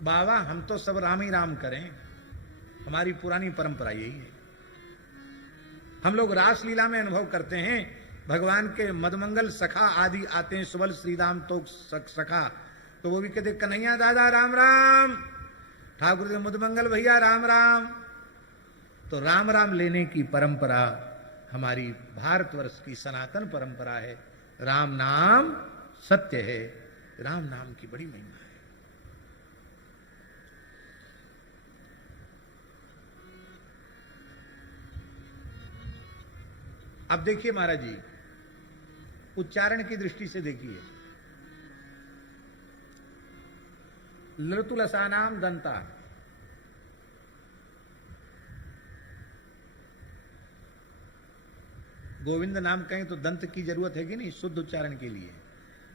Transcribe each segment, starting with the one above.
बाबा हम तो सब राम ही राम करें, हमारी पुरानी परंपरा यही है। हम लोग रासलीला में अनुभव करते हैं, भगवान के मदमंगल सखा आदि आते हैं, सुबल श्रीराम तो सखा, तो वो भी कहते कन्हैया दादा राम राम, ठाकुर जी मदमंगल भैया राम राम। तो राम राम लेने की परंपरा हमारी भारतवर्ष की सनातन परंपरा है। राम नाम सत्य है, राम नाम की बड़ी महिमा है। अब देखिए महाराज जी, उच्चारण की दृष्टि से देखिए, लृतुलसानाम दंता, गोविंद नाम कहें तो दंत की जरूरत है कि नहीं, शुद्ध उच्चारण के लिए।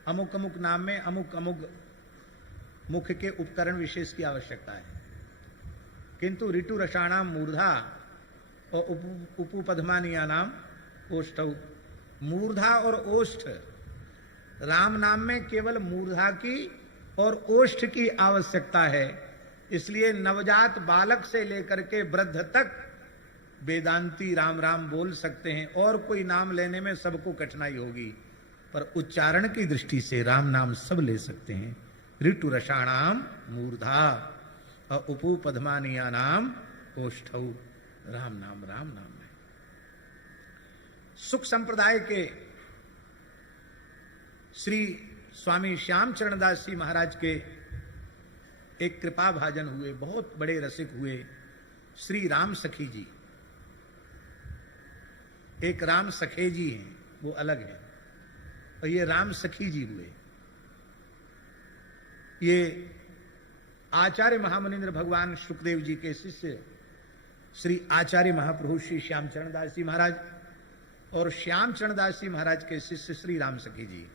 अमुक अमुक नाम में अमुक अमुक मुख के उपकरण विशेष की आवश्यकता है, किंतु ऋतु रसाणाम मूर्धा और उपपद्मानिया नाम ओष्ठौ, मूर्धा और ओष्ठ, राम नाम में केवल मूर्धा की और ओष्ठ की आवश्यकता है। इसलिए नवजात बालक से लेकर के वृद्ध तक वेदांती राम राम बोल सकते हैं, और कोई नाम लेने में सबको कठिनाई होगी, पर उच्चारण की दृष्टि से राम नाम सब ले सकते हैं। ऋतु रसाणाम मूर्धा और उपू पद्मानिया नाम ओष्ठौ, राम नाम है। सुख संप्रदाय के श्री स्वामी श्याम चरणदास जी महाराज के एक कृपा भाजन हुए, बहुत बड़े रसिक हुए, श्री राम सखी जी। एक राम सखे जी हैं, वो अलग है, और ये राम सखी जी हुए। ये आचार्य महामुनीन्द्र भगवान शुकदेव जी के शिष्य श्री आचार्य महाप्रभु श्री श्याम चरणदास जी महाराज और श्याम चरणदास जी महाराज के शिष्य श्री राम सखी जी,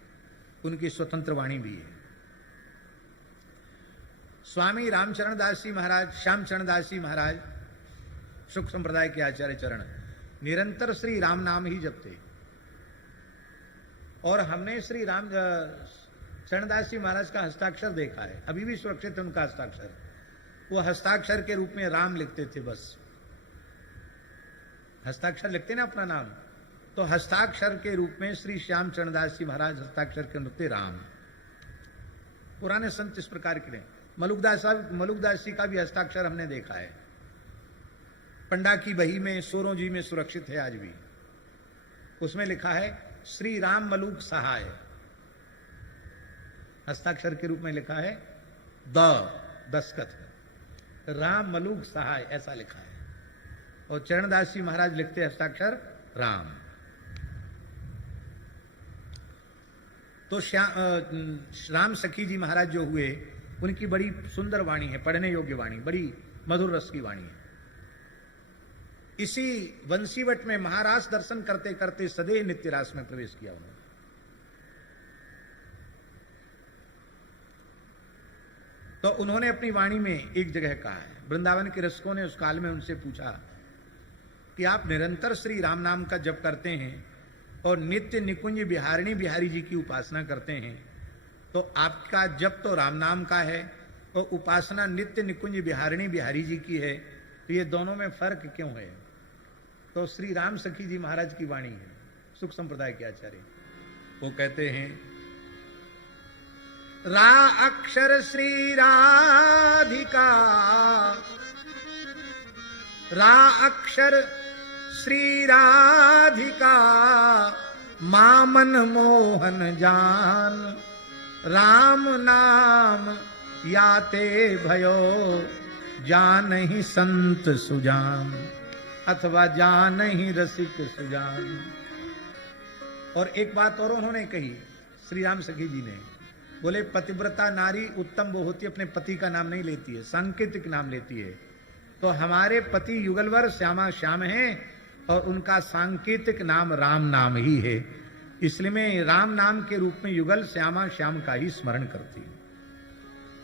उनकी स्वतंत्र वाणी भी है। स्वामी रामचरणदास जी महाराज, श्याम चरणदास जी महाराज, सुख संप्रदाय के आचार्य चरण, निरंतर श्री राम नाम ही जपते। और हमने श्री राम चरणदास जी महाराज का हस्ताक्षर देखा है, अभी भी सुरक्षित है उनका हस्ताक्षर। वो हस्ताक्षर के रूप में राम लिखते थे, बस हस्ताक्षर लिखते ना अपना नाम, तो हस्ताक्षर के रूप में श्री श्याम चरणदास जी महाराज हस्ताक्षर के लिखते राम। पुराने संत इस प्रकार के, मलुकदास जी का भी हस्ताक्षर हमने देखा है, पंडा की बही में सोरों जी में सुरक्षित है आज भी। उसमें लिखा है श्री राम मलुक सहाय, हस्ताक्षर के रूप में लिखा है दस्खत राम मलुक सहाय, ऐसा लिखा है। और चरणदास जी महाराज लिखते हस्ताक्षर राम। तो राम सखी जी महाराज जो हुए, उनकी बड़ी सुंदर वाणी है, पढ़ने योग्य वाणी, बड़ी मधुर रस की वाणी है। इसी वंशीवट में महारास दर्शन करते करते सदैव नित्य रास में प्रवेश किया उन्होंने। तो उन्होंने अपनी वाणी में एक जगह कहा है, वृंदावन के रसिकों ने उस काल में उनसे पूछा कि आप निरंतर श्री राम नाम का जप करते हैं और नित्य निकुंज बिहारिणी बिहारी जी की उपासना करते हैं, तो आपका जप तो राम नाम का है और उपासना नित्य निकुंज बिहारिणी बिहारी जी की है, तो ये दोनों में फर्क क्यों है? तो श्री राम सखी जी महाराज की वाणी है, सुख संप्रदाय के आचार्य, वो कहते हैं रा अक्षर श्री राधिका, रा अक्षर श्री राधिका, मामन मोहन जान, राम नाम याते भयो, जान ही संत सुजान, अथवा जान ही रसिक सुजान। और एक बात और उन्होंने कही श्री राम सखी जी ने, बोले पतिव्रता नारी उत्तम वो होती है, अपने पति का नाम नहीं लेती है, सांकेतिक नाम लेती है। तो हमारे पति युगलवर श्यामा श्याम हैं और उनका सांकेतिक नाम राम नाम ही है, इसलिए मैं राम नाम के रूप में युगल श्यामा श्याम का ही स्मरण करती हूं।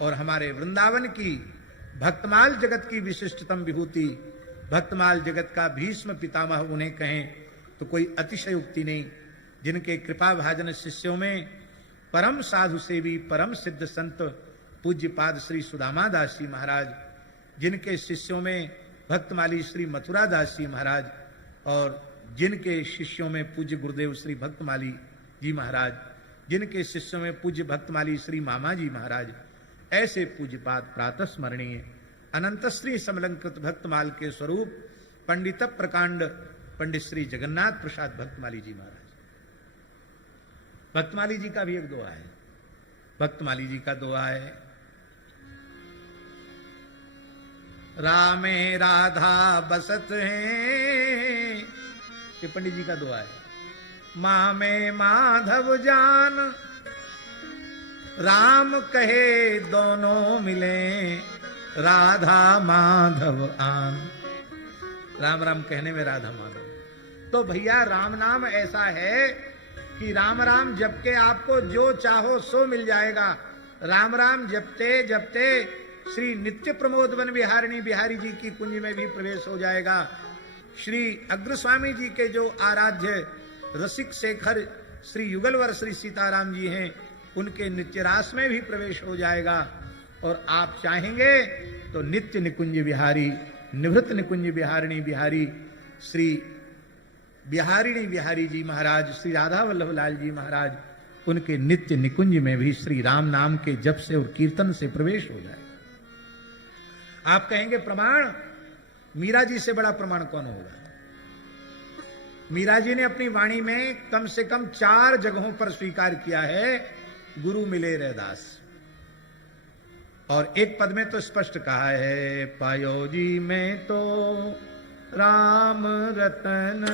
और हमारे वृंदावन की भक्तमाल जगत की विशिष्टतम विभूति, भक्तमाल जगत का भीष्म पितामह उन्हें कहें तो कोई अतिशयोक्ति नहीं, जिनके कृपा भाजन शिष्यों में परम साधु सेवी, परम सिद्ध संत पूज्यपाद श्री सुदामा दास जी महाराज, जिनके शिष्यों में भक्तमाली श्री मथुरा दास जी महाराज और जिनके शिष्यों में पूज्य गुरुदेव श्री भक्तमाली जी महाराज, जिनके शिष्यों में पूज्य भक्तमाली श्री मामा जी महाराज, ऐसे पूज्यपाद प्रातः स्मरणीय अनंत श्री समलंकृत भक्तमाल के स्वरूप पंडित प्रकांड पंडित श्री जगन्नाथ प्रसाद भक्तमाली जी महाराज। भक्तमाली जी का भी एक दोहा है। भक्तमाली जी का दोहा है, रामे राधा बसत हैं, ये पंडित जी का दुआ है। माँ में माधव जान, राम कहे दोनों मिले, राधा माधव आन। राम राम कहने में राधा माधव। तो भैया राम नाम ऐसा है कि राम राम जप के आपको जो चाहो सो मिल जाएगा। राम राम जपते जपते श्री नित्य प्रमोद वन विहारिणी बिहारी जी की कुंज में भी प्रवेश हो जाएगा। श्री अग्रस्वामी जी के जो आराध्य रसिक शेखर श्री युगलवर श्री सीताराम जी हैं, उनके नित्य रास में भी प्रवेश हो जाएगा। और आप चाहेंगे तो नित्य निकुंज बिहारी, निवृत्त निकुंज बिहारिणी बिहारी श्री बिहारिणी बिहारी जी महाराज, श्री राधा वल्लभ लाल जी महाराज, उनके नित्य निकुंज में भी श्री राम नाम के जप से और कीर्तन से प्रवेश हो जाए। आप कहेंगे प्रमाण, मीरा जी से बड़ा प्रमाण कौन होगा? मीरा जी ने अपनी वाणी में कम से कम 4 जगहों पर स्वीकार किया है गुरु मिले रैदास, और एक पद में तो स्पष्ट कहा है, पायो जी में तो राम रतन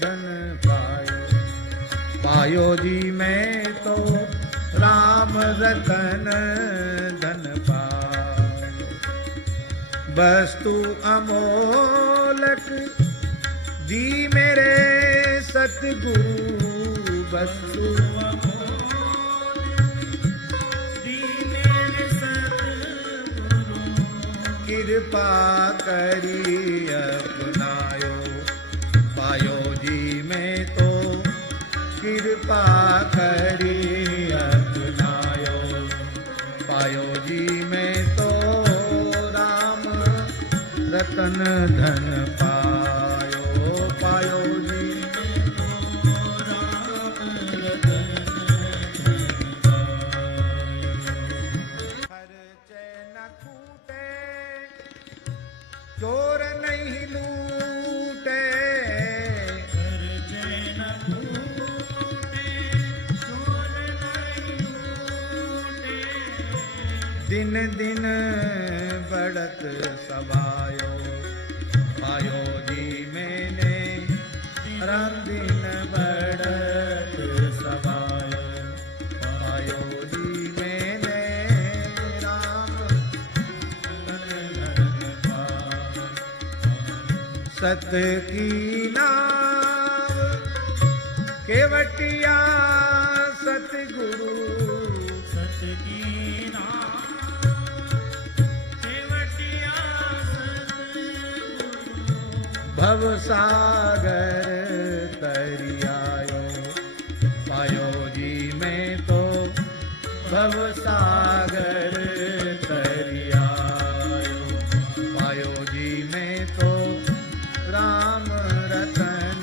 धन पायो, पायो जी में तो राम रतन धन पायो, वस्तु अमोलक दी मेरे सतगुरु, वस्तु कृपा करी अपनायो, पायो जी में तो कृपा करी अपनायो, पायो जी में तो राम रतन धन पायो, पायो जी में तो राम रतन धन पायो। खर्चे न खूटे चोर नहीं लूटे, खर्चे न लूटे चोर नहीं लूटे, दिन दिन बढ़त सबायो, पायो जी मैंने राम दिन बढ़त सबायो, पायो जी मैंने राम सत की नाव केवटिया सतगुरु, सत की नाव केवटिया सतगुरु, भव सागर तरियायो, पायो जी में तो भव सागर तरियायो, पायो जी में तो राम रतन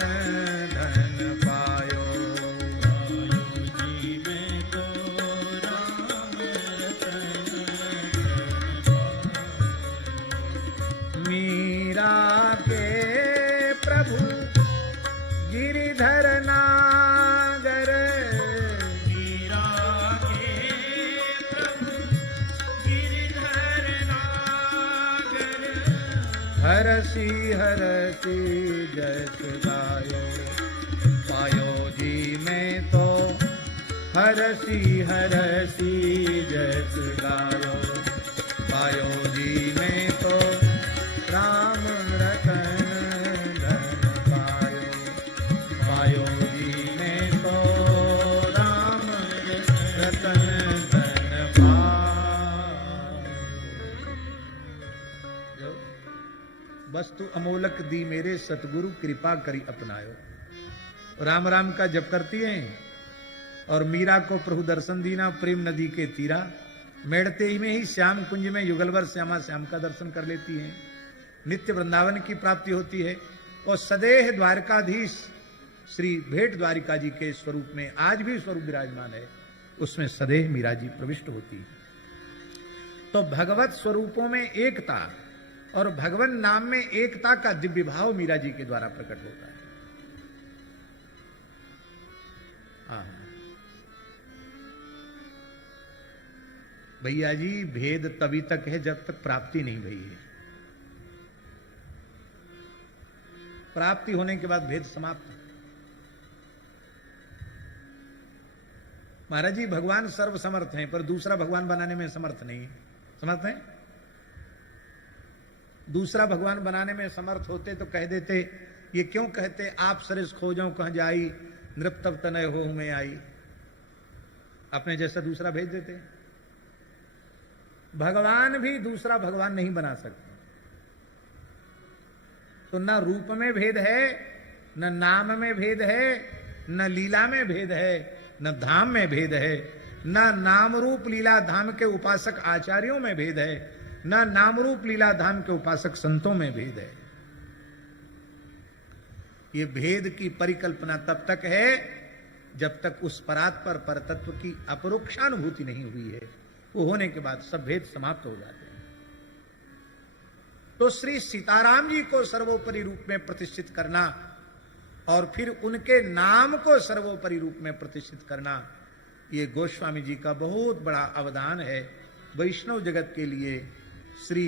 धन पायो, पायो जी में तो राम रतन धन पायो। मीरा के प्रभु गिरिधर नागर, मीरा के प्रभु गिरिधर नागर, हरसी हरसी जस गायो, पायो जी में तो हरसी हरसी जस गायो, पायो जी में तो राम रतन धन पायो, पायो जी में तो राम रतन धन पायो। वस्तु अमोलक दी मेरे सतगुरु, कृपा करी अपनायो। राम राम का जप करती हैं और मीरा को प्रभु दर्शन दीना प्रेम नदी के तीरा, मेड़ते ही में ही श्याम कुंज में युगलवर श्यामा श्याम का दर्शन कर लेती हैं, नित्य वृंदावन की प्राप्ति होती है। और सदेह द्वारकाधीश श्री भेंट द्वारिका जी के स्वरूप में आज भी स्वरूप विराजमान है, उसमें सदेह मीरा जी प्रविष्ट होती है। तो भगवत स्वरूपों में एकता और भगवान नाम में एकता का दिव्य भाव मीरा जी के द्वारा प्रकट होता है। भैया जी भेद तभी तक है जब तक प्राप्ति नहीं भई है। प्राप्ति होने के बाद भेद समाप्त। महाराज जी भगवान सर्व समर्थ हैं, पर दूसरा भगवान बनाने में समर्थ नहीं है। समर्थ है? दूसरा भगवान बनाने में समर्थ होते तो कह देते, ये क्यों कहते आप सरिस खोजों कहां जाई, नृप तब तनय हो में आई। अपने जैसा दूसरा भेज देते। भगवान भी दूसरा भगवान नहीं बना सकते। तो न रूप में भेद है, न नाम में भेद है, न लीला में भेद है, न धाम में भेद है, न नाम रूप लीला धाम के उपासक आचार्यों में भेद है, न नाम रूप लीला धाम के उपासक संतों में भेद है। ये भेद की परिकल्पना तब तक है जब तक उस परात्पर परतत्व की अपरोक्षानुभूति नहीं हुई है। वो होने के बाद सब भेद समाप्त हो जाते हैं। तो श्री सीताराम जी को सर्वोपरि रूप में प्रतिष्ठित करना और फिर उनके नाम को सर्वोपरि रूप में प्रतिष्ठित करना, ये गोस्वामी जी का बहुत बड़ा अवदान है वैष्णव जगत के लिए, श्री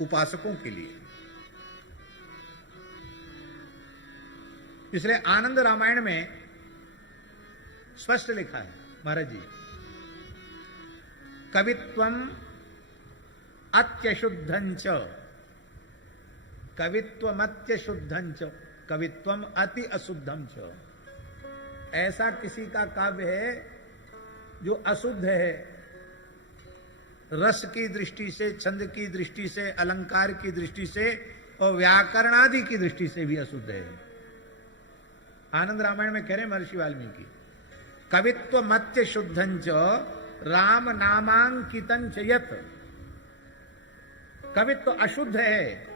उपासकों के लिए। इसलिए आनंद रामायण में स्पष्ट लिखा है महाराज जी, कवित्वम अत्यशुद्धंच, कवित्वमत्यशुद्धंच, कवित्वम अति अशुद्धम च। ऐसा किसी का काव्य है जो अशुद्ध है, रस की दृष्टि से, छंद की दृष्टि से, अलंकार की दृष्टि से और व्याकरण आदि की दृष्टि से भी अशुद्ध है। आनंद रामायण में कह रहे महर्षि वाल्मीकि, कवित्वमत्य शुद्धंच राम नामांकितंच यत्। कवित्व अशुद्ध है,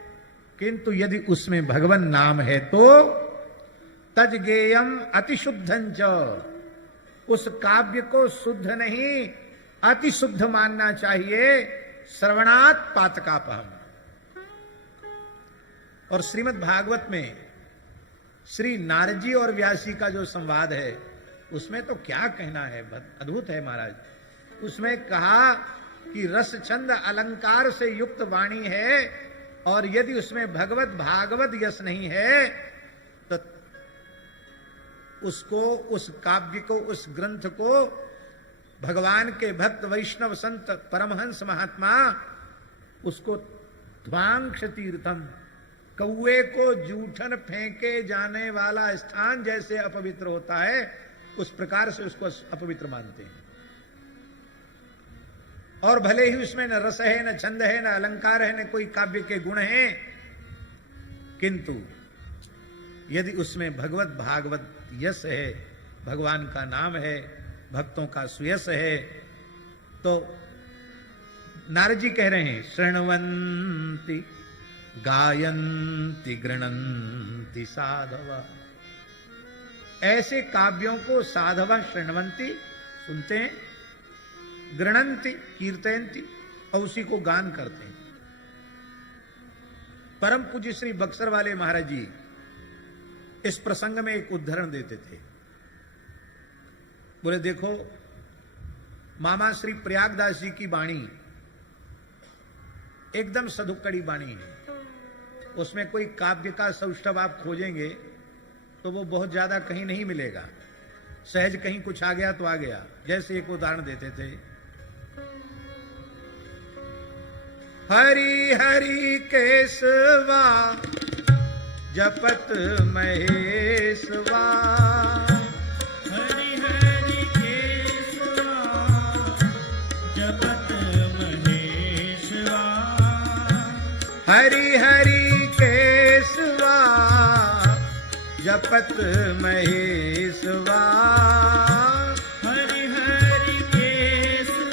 किंतु यदि उसमें भगवान नाम है तो तज्ञेयम अतिशुद्धंच, उस काव्य को शुद्ध नहीं अति शुद्ध मानना चाहिए। श्रवणात् पातकापहम। और श्रीमद् भागवत में श्री नारद जी और व्यास जी का जो संवाद है उसमें तो क्या कहना है, अद्भुत है महाराज। उसमें कहा कि रस छंद अलंकार से युक्त वाणी है और यदि उसमें भगवत भागवत यश नहीं है तो उसको, उस काव्य को, उस ग्रंथ को भगवान के भक्त वैष्णव संत परमहंस महात्मा उसको ध्वांश तीर्थम, कौए को जूठन फेंके जाने वाला स्थान जैसे अपवित्र होता है उस प्रकार से उसको अपवित्र मानते हैं। और भले ही उसमें न रस है, न छंद है, न अलंकार है, न कोई काव्य के गुण हैं, किंतु यदि उसमें भगवत भागवत यश है, भगवान का नाम है, भक्तों का सुयश है, तो नारद जी कह रहे हैं शृण्वन्ति गायन्ति गृणन्ति साधवा। ऐसे काव्यों को साधवा शृण्वन्ति सुनते हैं, गृणन्ति कीर्तयन्ति और उसी को गान करते हैं। परम पूज्य श्री बक्सर वाले महाराज जी इस प्रसंग में एक उदाहरण देते थे। बोले देखो मामा श्री प्रयागदास जी की वाणी एकदम सधुक्कड़ी वाणी है, उसमें कोई काव्य का सौष्ठव आप खोजेंगे तो वो बहुत ज्यादा कहीं नहीं मिलेगा, सहज कहीं कुछ आ गया तो आ गया। जैसे एक उदाहरण देते थे, हरि हरि केशवा जपत महेशवा, हरि हरि केशवा जपत महेशवा, हरि हरि केशवा जपत महेशवा, हरि हरि केशवा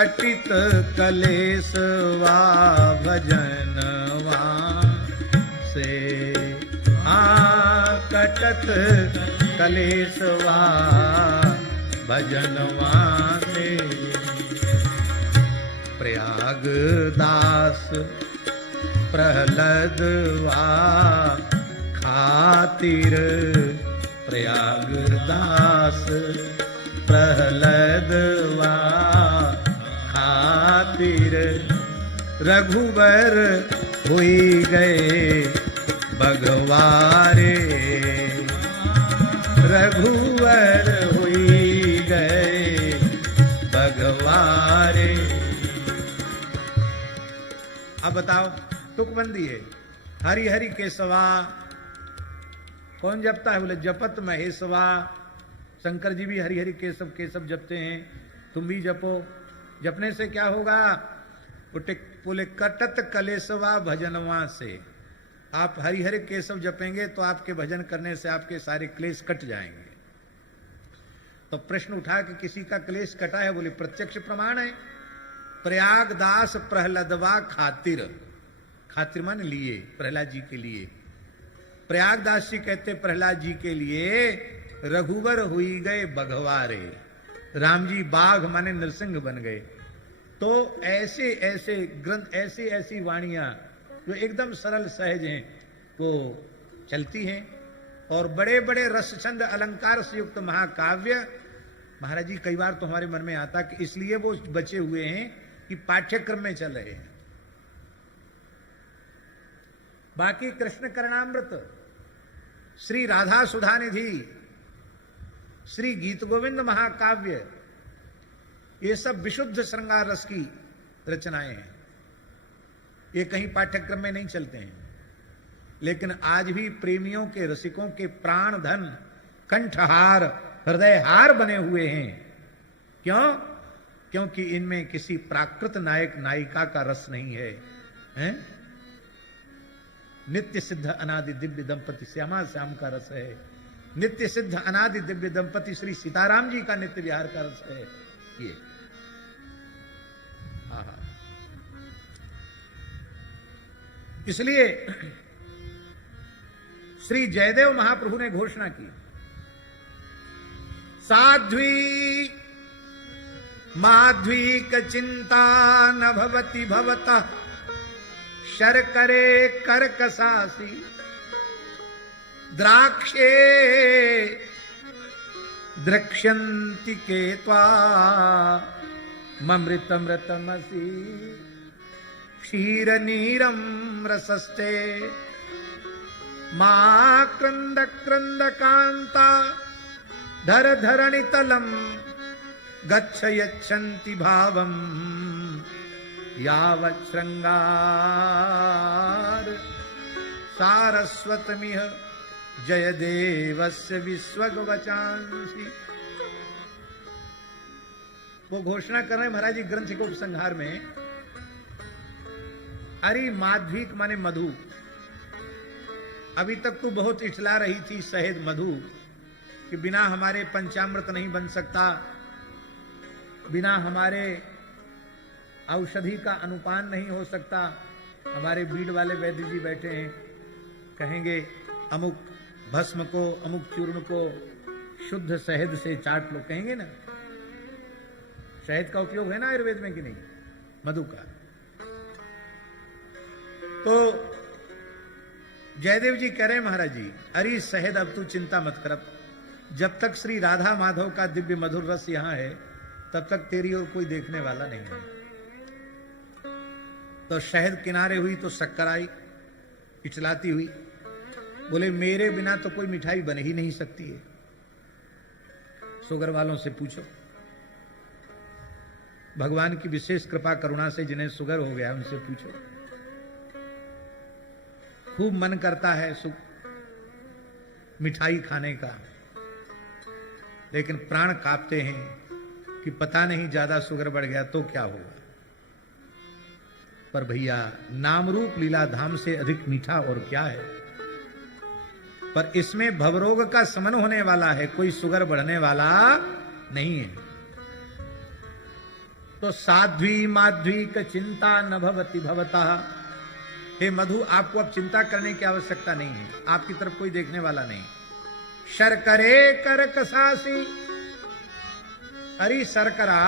कटित कलेशवा भजनवा से कटत कलेशवा भजनवा से प्रयागदास प्रहलदवा खातिर प्रयागदास प्रहलदवा खातिर रघुबर हुई गए भगवारे रघुवर हुई गए भगवारे। अब बताओ तुकबंदी है। हरि हरि केशवा कौन जपता है? बोले जपत महेशवा। शंकर जी भी हरि हरि केशव केशव जपते हैं, तुम भी जपो। जपने से क्या होगा? बोले कटत कलेशवा भजनवा से। आप हरि हरि केशव जपेंगे तो आपके भजन करने से आपके सारे क्लेश कट जाएंगे। तो प्रश्न उठा कि किसी का क्लेश कटा है? बोले प्रत्यक्ष प्रमाण है। प्रयागदास प्रहलदवा खातिर, खातिर मान लिए, प्रहलाद जी के लिए। प्रयागदास जी कहते प्रहलाद जी के लिए रघुवर हुई गए बघवारे। राम जी बाघ माने नरसिंह बन गए। तो ऐसे ऐसे ग्रंथ, ऐसी ऐसी वाणियां जो एकदम सरल सहज हैं वो चलती हैं। और बड़े बड़े रसछंद अलंकार से युक्त महाकाव्य, महाराज जी कई बार तो हमारे मन में आता कि इसलिए वो बचे हुए हैं कि पाठ्यक्रम में चल रहे हैं। बाकी कृष्ण करणामृत, श्री राधा सुधा निधि, श्री गीत गोविंद महाकाव्य, ये सब विशुद्ध श्रृंगार रस की रचनाएं हैं। ये कहीं पाठ्यक्रम में नहीं चलते हैं, लेकिन आज भी प्रेमियों के, रसिकों के प्राण धन, कंठहार, हृदयहार बने हुए हैं। क्यों? क्योंकि इनमें किसी प्राकृत नायक नायिका का रस नहीं है, हैं? नित्य सिद्ध अनादि दिव्य दंपति श्यामा श्याम का रस है। नित्य सिद्ध अनादि दिव्य दंपति श्री सीताराम जी का नित्य विहार का रस है ये। इसलिए श्री जयदेव महाप्रभु ने घोषणा की, साध्वी माध्वीक चिंता न भवति भवतः शर्करे कर्कसासी द्राक्षे द्रक्ष्यन्ति के त्वा ममृतमृतमसि क्षीर नीरम रसस्ते मा क्रंद क्रंद कांता धर धरणितलम गच्छ यच्छन्ति भावम यावत् श्रृंगार सारस्वतमिह जयदेवस्य विश्वगवचांसि। वो घोषणा कर रहे हैं महाराज जी ग्रंथ के उपसंहार में, अरे माध्वीक माने मधु। अभी तक तू बहुत इठला रही थी शहद मधु कि बिना हमारे पंचामृत नहीं बन सकता, बिना हमारे औषधि का अनुपान नहीं हो सकता। हमारे बीड़ वाले वैद्य जी बैठे हैं, कहेंगे अमुक भस्म को, अमुक चूर्ण को शुद्ध शहद से चाट लो, कहेंगे ना। शहद का उपयोग है ना आयुर्वेद में कि नहीं, मधु का। तो जयदेव जी कह रहे हैं महाराज जी, अरे शहद अब तू चिंता मत कर, जब तक श्री राधा माधव का दिव्य मधुर रस यहां है तब तक तेरी और कोई देखने वाला नहीं है। तो शहद किनारे हुई तो शक्कर आई इचलाती हुई। बोले मेरे बिना तो कोई मिठाई बन ही नहीं सकती है। शुगर वालों से पूछो, भगवान की विशेष कृपा करुणा से जिन्हें शुगर हो गया उनसे पूछो। खूब मन करता है मिठाई खाने का, लेकिन प्राण कांपते हैं कि पता नहीं ज्यादा शुगर बढ़ गया तो क्या होगा। पर भैया नाम रूप लीला धाम से अधिक मीठा और क्या है। पर इसमें भवरोग का शमन होने वाला है, कोई शुगर बढ़ने वाला नहीं है। तो साध्वी माध्वी का चिंता न भवति भवता। हे मधु, आपको अब चिंता करने की आवश्यकता नहीं है, आपकी तरफ कोई देखने वाला नहीं। शर्करे कर कसासी, अरे शर्करा,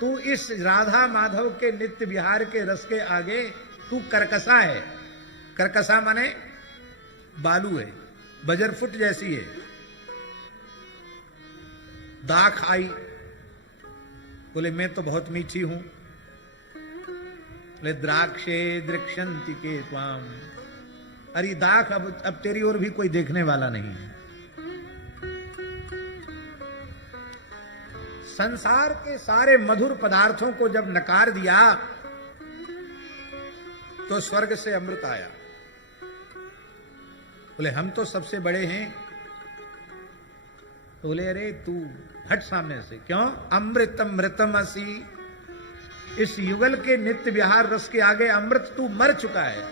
तू इस राधा माधव के नित्य विहार के रस के आगे तू करकसा है। करकसा माने बालू है, बजरफुट जैसी है। दाख आई, बोले मैं तो बहुत मीठी हूं। बोले द्राक्षे दृक्षंति के त्वाम, अरे दाख, अब तेरी ओर भी कोई देखने वाला नहीं है। संसार के सारे मधुर पदार्थों को जब नकार दिया तो स्वर्ग से अमृत आया। बोले हम तो सबसे बड़े हैं। तो बोले अरे तू हट सामने से। क्यों? अमृतम मृतम असी, इस युगल के नित्य विहार रस के आगे अमृत तू मर चुका है।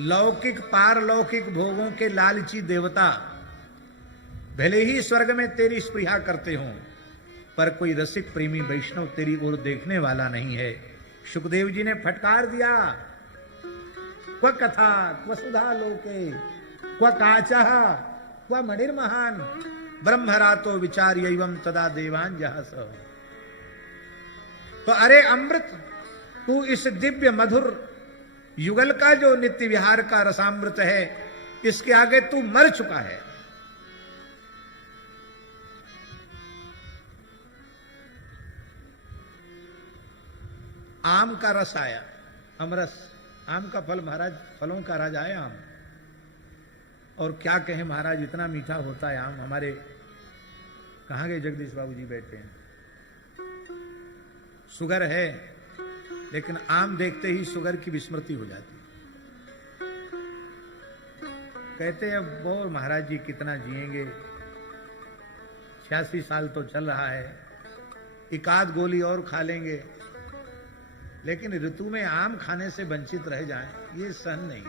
लौकिक पारलौकिक भोगों के लालची देवता भले ही स्वर्ग में तेरी स्पृहा करते हों, पर कोई रसिक प्रेमी वैष्णव तेरी ओर देखने वाला नहीं है। सुखदेव जी ने फटकार दिया, क्व कथा क्व सुधा लोके क्व काचः क्व मणिर्महान ब्रह्मरातो विचार एवं तदा देवान जहास। तो अरे अमृत, तू इस दिव्य मधुर युगल का जो नित्य विहार का रसामृत है, इसके आगे तू मर चुका है। आम का रस आया, अमरस, आम का फल महाराज, फलों का राजा है आम। और क्या कहें महाराज, इतना मीठा होता है आम। हमारे कहाँ गए जगदीश बाबू जी? बैठे हैं। शुगर है, लेकिन आम देखते ही शुगर की विस्मृति हो जाती। कहते हैं बोल महाराज जी कितना जिएंगे, 86 साल तो चल रहा है, एक आध गोली और खा लेंगे, लेकिन ऋतु में आम खाने से वंचित रह जाएं, ये सहन नहीं।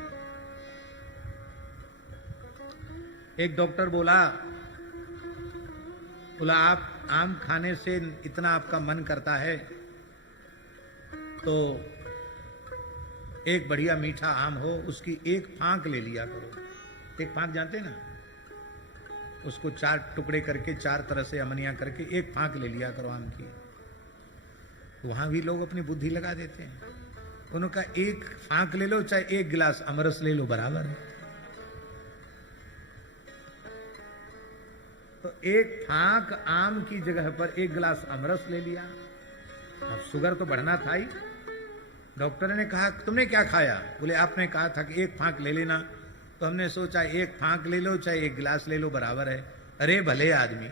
एक डॉक्टर बोला आप आम खाने से इतना आपका मन करता है तो एक बढ़िया मीठा आम हो, उसकी एक फांक ले लिया करो। एक फांक जानते ना, उसको 4 टुकड़े करके 4 तरह से अमनिया करके एक फांक ले लिया करो आम की। वहां भी लोग अपनी बुद्धि लगा देते हैं। उनका एक फांक ले लो, चाहे एक गिलास अमरस ले लो, बराबर है। तो एक फांक आम की जगह पर एक गिलास अमरस ले लिया। अब शुगर तो बढ़ना था ही। डॉक्टर ने कहा तुमने क्या खाया? बोले आपने कहा था कि एक फांक ले लेना, तो हमने सोचा एक फांक ले लो चाहे एक गिलास ले लो, बराबर है। अरे भले आदमी,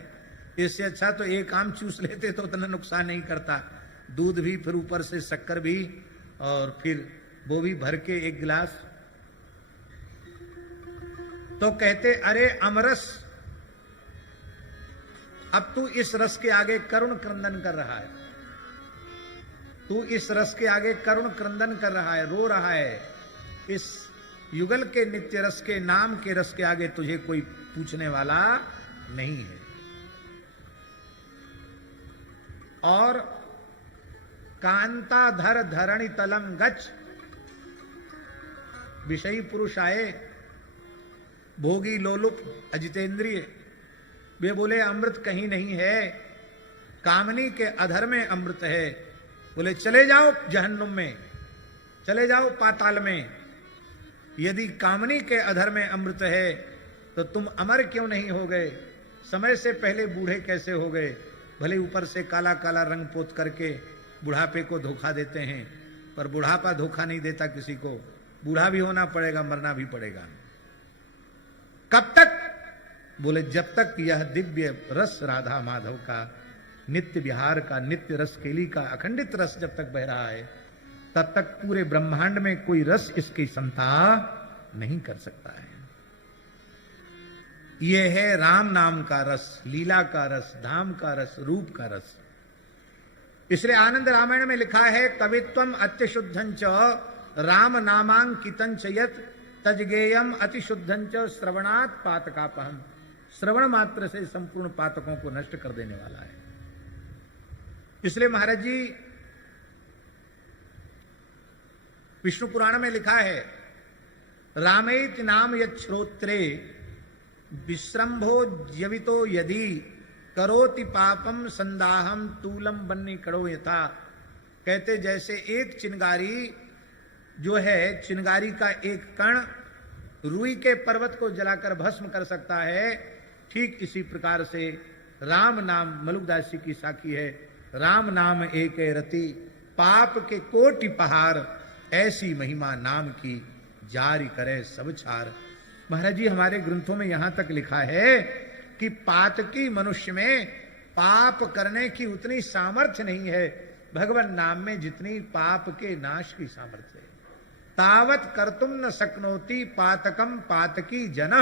इससे अच्छा तो एक आम चूस लेते तो उतना नुकसान नहीं करता। दूध भी, फिर ऊपर से शक्कर भी, और फिर वो भी भर के एक गिलास। तो कहते अरे अमरस, अब तू इस रस के आगे करुण क्रंदन कर रहा है। तू इस रस के आगे करुण क्रंदन कर रहा है, रो रहा है। इस युगल के नित्य रस के नाम के रस के आगे तुझे कोई पूछने वाला नहीं है। और कांताधर धरणि तलम गच्छ, विषयी पुरुष आए, भोगी लोलुप अजितेंद्रिय, वे बोले अमृत कहीं नहीं है, कामनी के अधर में अमृत है। बोले चले जाओ जहन्नुम में, चले जाओ पाताल में। यदि कामनी के अधर में अमृत है तो तुम अमर क्यों नहीं हो गए? समय से पहले बूढ़े कैसे हो गए? भले ऊपर से काला काला रंग पोत करके बुढ़ापे को धोखा देते हैं, पर बुढ़ापा धोखा नहीं देता किसी को। बूढ़ा भी होना पड़ेगा, मरना भी पड़ेगा। कब तक? बोले जब तक यह दिव्य रस राधा माधव का, नित्य विहार का, नित्य रस केली का अखंडित रस जब तक बह रहा है, तब तक पूरे ब्रह्मांड में कोई रस इसकी समता नहीं कर सकता है। यह है राम नाम का रस, लीला का रस, धाम का रस, रूप का रस। इसलिए आनंद रामायण में लिखा है, कवित्वम अत्यशुद्धंच राम नामांकितंच यत् तजगेयम अतिशुद्धंच श्रवणात् पातकापहम। श्रवण मात्र से संपूर्ण पातकों को नष्ट कर देने वाला है। इसलिए महाराज जी विष्णु पुराण में लिखा है, रामेति नाम यच्छ्रोत्रे विश्रंभो ज्यवितो यदि करोति पापम संदाहम तूलम बन्नी कड़ो यथा। कहते जैसे एक चिंगारी जो है, चिंगारी का एक कण रुई के पर्वत को जलाकर भस्म कर सकता है, ठीक इसी प्रकार से राम नाम, मलुकदास जी की साखी है, राम नाम एक रति पाप के कोटि पहाड़, ऐसी महिमा नाम की जारी करे सब छार। महाराज जी हमारे ग्रंथों में यहां तक लिखा है कि पातकी मनुष्य में पाप करने की उतनी सामर्थ्य नहीं है भगवान नाम में जितनी पाप के नाश की सामर्थ्य है। तावत कर्तुम न शक्नोति पातकम पातकी जन।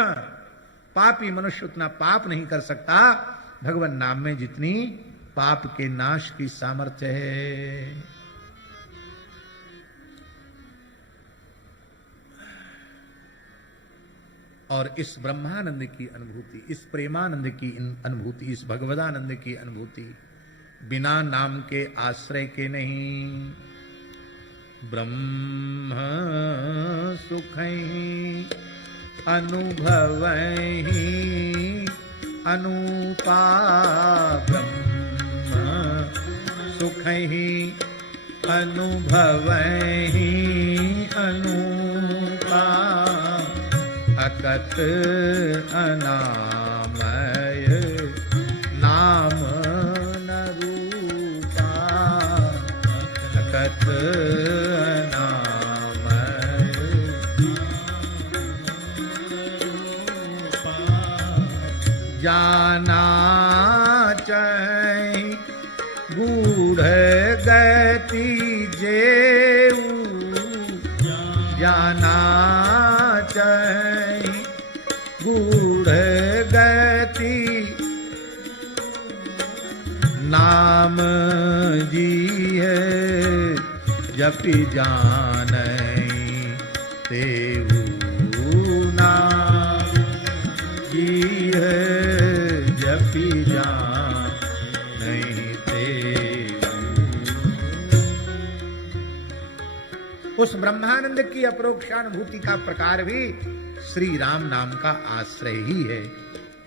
पापी मनुष्य उतना पाप नहीं कर सकता भगवान नाम में जितनी पाप के नाश की सामर्थ्य है। और इस ब्रह्मानंद की अनुभूति, इस प्रेमानंद की अनुभूति, इस भगवदानंद की अनुभूति बिना नाम के आश्रय के नहीं। ब्रह्म सुखहि अनुभवहि अनुपा, ब्रह्म सुखहि अनुभवहि अनुपा, अकत अनामय नाम न रूपा, अकत अनामय जाना चाहि गूढ़ गति जेऊ, जाना चाहि गूढ़ गति नाम जी है जपि जानई तेऊ नाम जी है जपि जानई तेऊ। उस ब्रह्मानंद की अपरोक्षानुभूति का प्रकार भी श्री राम नाम का आश्रय ही है।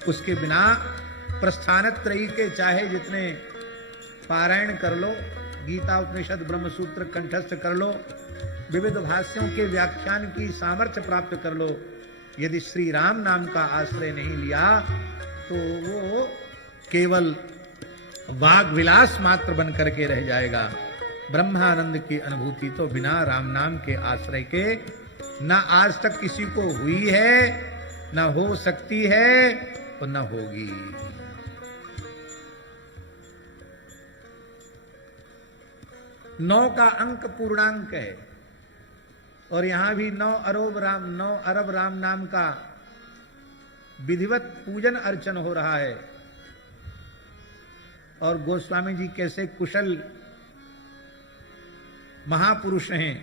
उसके बिना प्रस्थानत्रयी के चाहे जितने पारायण कर लो, गीता उपनिषद ब्रह्मसूत्र कंठस्थ कर लो, विविध भाष्यों के व्याख्यान की सामर्थ्य प्राप्त कर लो, यदि श्री राम नाम का आश्रय नहीं लिया तो वो केवल वाग विलास मात्र बन करके रह जाएगा। ब्रह्मानंद की अनुभूति तो बिना राम नाम के आश्रय के न आज तक किसी को हुई है, न हो सकती है और न होगी। नौ का अंक पूर्णांक है और यहां भी 9 अरब राम नाम का विधिवत पूजन अर्चन हो रहा है। और गोस्वामी जी कैसे कुशल महापुरुष हैं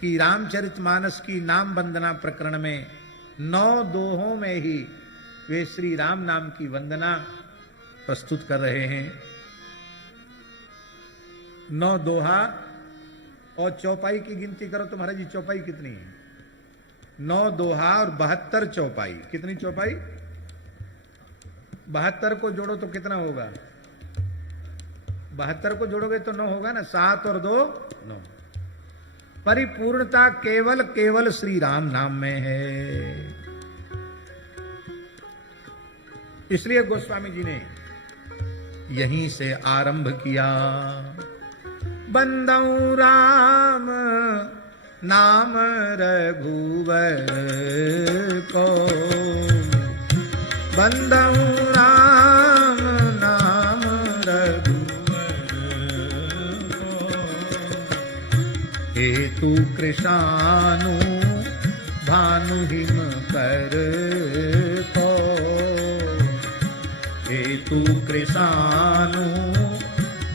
कि रामचरितमानस की नाम वंदना प्रकरण में 9 दोहों में ही वे श्री राम नाम की वंदना प्रस्तुत कर रहे हैं। 9 दोहा और चौपाई की गिनती करो तो महाराज जी चौपाई कितनी है? 9 दोहा और 72 चौपाई। कितनी चौपाई? 72 को जोड़ो तो कितना होगा? 72 को जोड़ोगे तो 9 होगा ना। 7 और 2 9। परिपूर्णता केवल केवल श्री राम नाम में है। इसलिए गोस्वामी जी ने यहीं से आरंभ किया। बंदौ राम नाम रघुवर को, बंदौ राम नाम रघुवर को, हेतु कृशानु भानु हिम कर को, हेतु कृशानु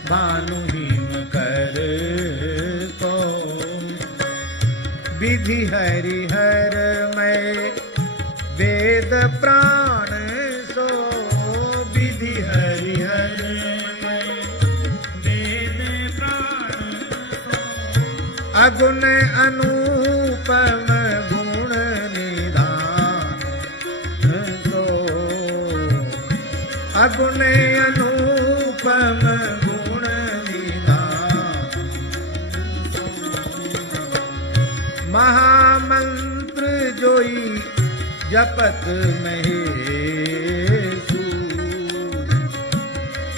भानु हिम कर को, विधि हरिहर में वेद प्राण अगुण अनुपम गुण निधान सो, अगुण अनुपम गुण निधान, महामंत्र जोई जपत महेशु,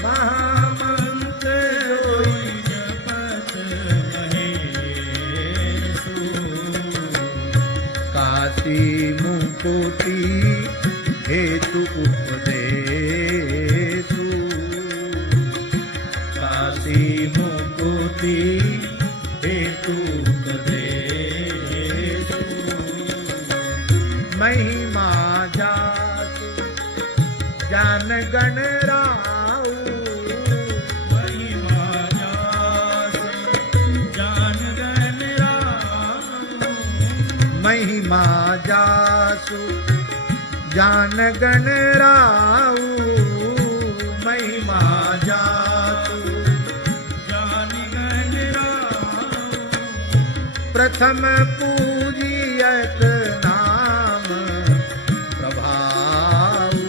महामंत्र जोई जपत महेशु, काशी मुकुति हेतु उपदेशु, काशी मुकुति हेतु उपदेशु, महिमा जासु जान गण राउ, महिमा जासु जान गण राउ, महिमा जासु जान गण राउ, महिमा जासु जान गण राउ, प्रथम पूजियत नाम प्रभाऊ,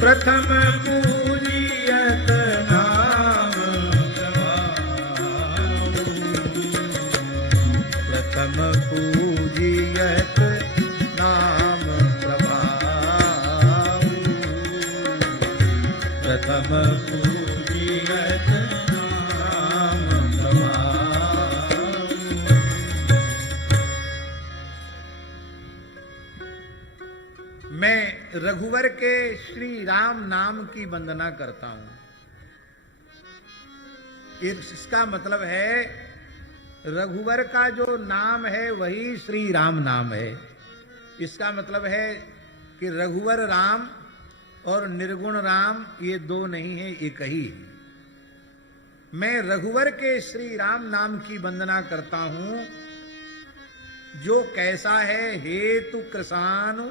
प्रथम पूजियत नाम प्रभाऊ, प्रथम पूजियत नाम प्रभाऊ, प्रथम पूजियत नाम प्रभाऊ। मैं रघुवर के श्री राम नाम की वंदना करता हूं। इसका मतलब है रघुवर का जो नाम है वही श्री राम नाम है। इसका मतलब है कि रघुवर राम और निर्गुण राम ये दो नहीं है, एक ही है। मैं रघुवर के श्री राम नाम की वंदना करता हूं, जो कैसा है हेतु कृषानु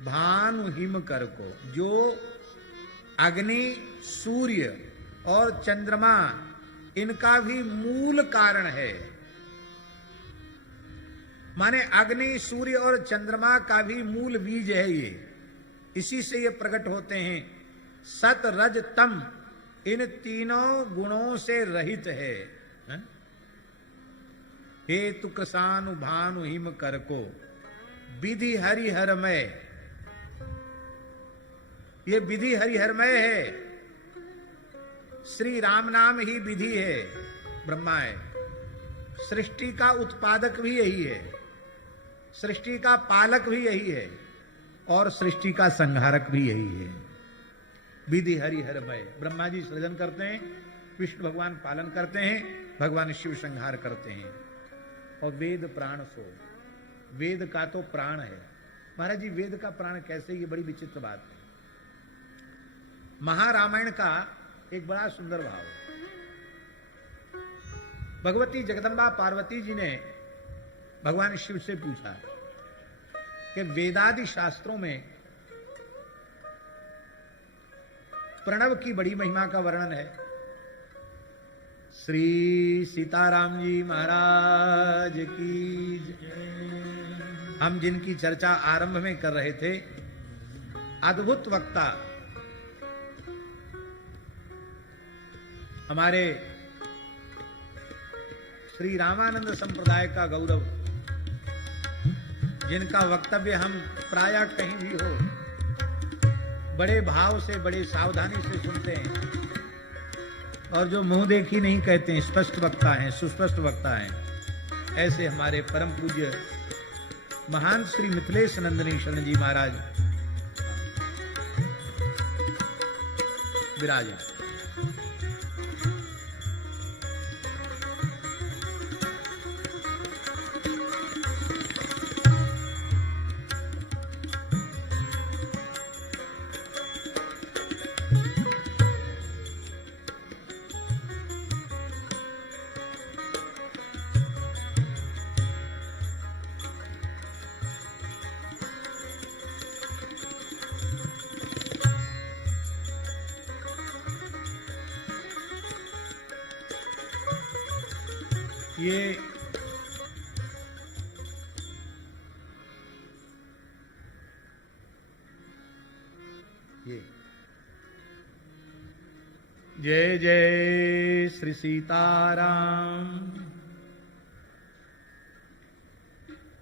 भानु हिम कर को, जो अग्नि सूर्य और चंद्रमा इनका भी मूल कारण है। माने अग्नि सूर्य और चंद्रमा का भी मूल बीज है ये, इसी से ये प्रकट होते हैं। सत रज तम इन तीनों गुणों से रहित है। हेतु कृषानु भानु हिम कर को, विधि हरिहरमय, ये विधि हरिहरमय है। श्री राम नाम ही विधि है, ब्रह्मा है। सृष्टि का उत्पादक भी यही है, सृष्टि का पालक भी यही है, और सृष्टि का संहारक भी यही है। विधि हरिहरमय, ब्रह्मा जी सृजन करते हैं, विष्णु भगवान पालन करते हैं, भगवान शिव संहार करते हैं। और वेद प्राण सो, वेद का तो प्राण है। महाराज जी वेद का प्राण कैसे, ये बड़ी विचित्र बात है। महारामायण का एक बड़ा सुंदर भाव है। भगवती जगदम्बा पार्वती जी ने भगवान शिव से पूछा कि वेदादि शास्त्रों में प्रणव की बड़ी महिमा का वर्णन है। श्री सीताराम जी महाराज की जय। हम जिनकी चर्चा आरंभ में कर रहे थे, अद्भुत वक्ता हमारे श्री रामानंद संप्रदाय का गौरव, जिनका वक्तव्य हम प्रायः कहीं भी हो बड़े भाव से, बड़े सावधानी से सुनते हैं, और जो मुंह देखी नहीं कहते हैं, स्पष्ट वक्ता हैं, सुस्पष्ट वक्ता हैं, ऐसे हमारे परम पूज्य महान श्री मिथिलेश नंदनी शरण जी महाराज विराज। ये जय जय श्री सीताराम।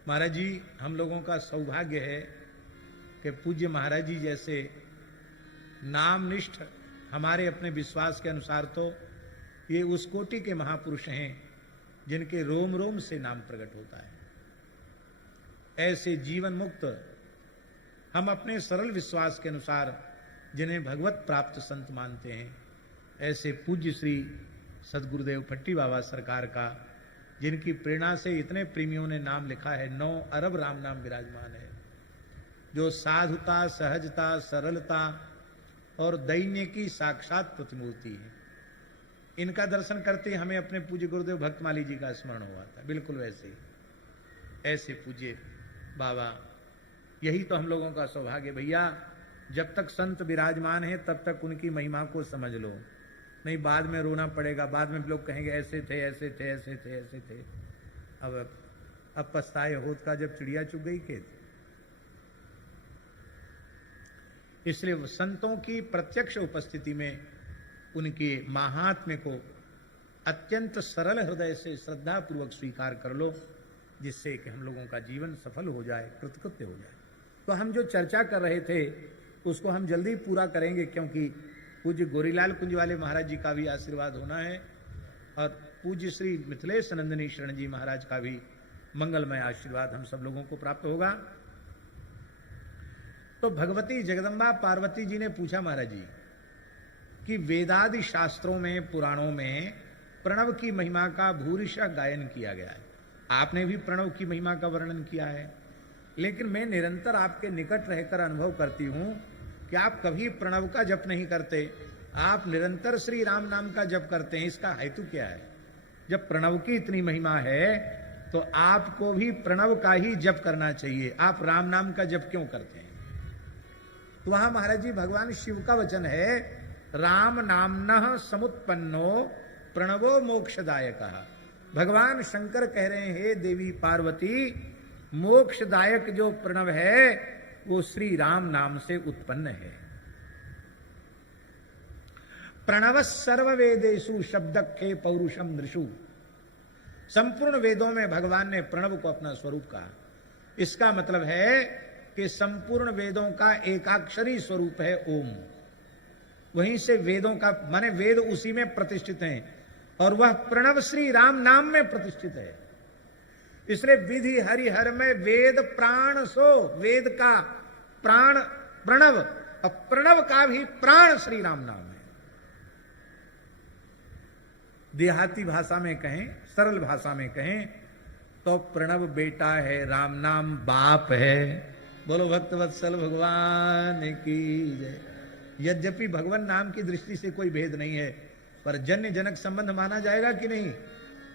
महाराज जी, हम लोगों का सौभाग्य है कि पूज्य महाराज जी जैसे नामनिष्ठ, हमारे अपने विश्वास के अनुसार तो ये उस कोटि के महापुरुष हैं जिनके रोम रोम से नाम प्रकट होता है। ऐसे जीवन मुक्त हम अपने सरल विश्वास के अनुसार जिन्हें भगवत प्राप्त संत मानते हैं, ऐसे पूज्य श्री सदगुरुदेव भट्टी बाबा सरकार का, जिनकी प्रेरणा से इतने प्रेमियों ने नाम लिखा है, 9 अरब राम नाम विराजमान है, जो साधुता, सहजता, सरलता और दैन्य की साक्षात प्रतिमूर्ति है। इनका दर्शन करते हमें अपने पूज्य गुरुदेव भक्तमाली जी का स्मरण हुआ था, बिल्कुल वैसे ही। ऐसे पूज्य बाबा, यही तो हम लोगों का सौभाग्य भैया। जब तक संत विराजमान है तब तक उनकी महिमा को समझ लो, नहीं बाद में रोना पड़ेगा, बाद में लोग कहेंगे ऐसे थे ऐसे थे ऐसे थे ऐसे थे। अब पछताए होत का जब चिड़िया चुग गई खेत। इसलिए संतों की प्रत्यक्ष उपस्थिति में उनके महात्म्य को अत्यंत सरल हृदय से श्रद्धा पूर्वक स्वीकार कर लो, जिससे कि हम लोगों का जीवन सफल हो जाए, कृतकृत्य हो जाए। तो हम जो चर्चा कर रहे थे उसको हम जल्दी पूरा करेंगे, क्योंकि पूज्य गोरीलाल कुंज वाले महाराज जी का भी आशीर्वाद होना है और पूज्य श्री मिथिलेश नंदिनी शरण जी महाराज का भी मंगलमय आशीर्वाद हम सब लोगों को प्राप्त होगा। तो भगवती जगदम्बा पार्वती जी ने पूछा महाराज जी कि वेदादि शास्त्रों में, पुराणों में प्रणव की महिमा का भूरिशः गायन किया गया है। आपने भी प्रणव की महिमा का वर्णन किया है, लेकिन मैं निरंतर आपके निकट रहकर अनुभव करती हूं कि आप कभी प्रणव का जप नहीं करते, आप निरंतर श्री राम नाम का जप करते हैं। इसका हेतु क्या है? जब प्रणव की इतनी महिमा है तो आपको भी प्रणव का ही जप करना चाहिए। आप राम नाम का जप क्यों करते हैं? तो वहां महाराज जी भगवान शिव का वचन है, राम नामनः समुत्पन्नो प्रणवो मोक्षदायकः। भगवान शंकर कह रहे हैं, हे देवी पार्वती, मोक्षदायक जो प्रणव है वो श्री राम नाम से उत्पन्न है। प्रणव सर्व वेदेषु शब्दखे पौरुषम नृषु। संपूर्ण वेदों में भगवान ने प्रणव को अपना स्वरूप कहा। इसका मतलब है कि संपूर्ण वेदों का एकाक्षरी स्वरूप है ओम। वहीं से वेदों का माने वेद उसी में प्रतिष्ठित हैं और वह प्रणव श्री राम नाम में प्रतिष्ठित है। इसलिए विधि हरिहर में वेद प्राण सो, वेद का प्राण प्रणव और प्रणव का भी प्राण श्री राम नाम है। देहाती भाषा में कहें, सरल भाषा में कहें तो प्रणव बेटा है, राम नाम बाप है। बोलो भक्तवत्सल भगवान की जय। यद्यपि भगवान नाम की दृष्टि से कोई भेद नहीं है, पर जन्य जनक संबंध माना जाएगा कि नहीं?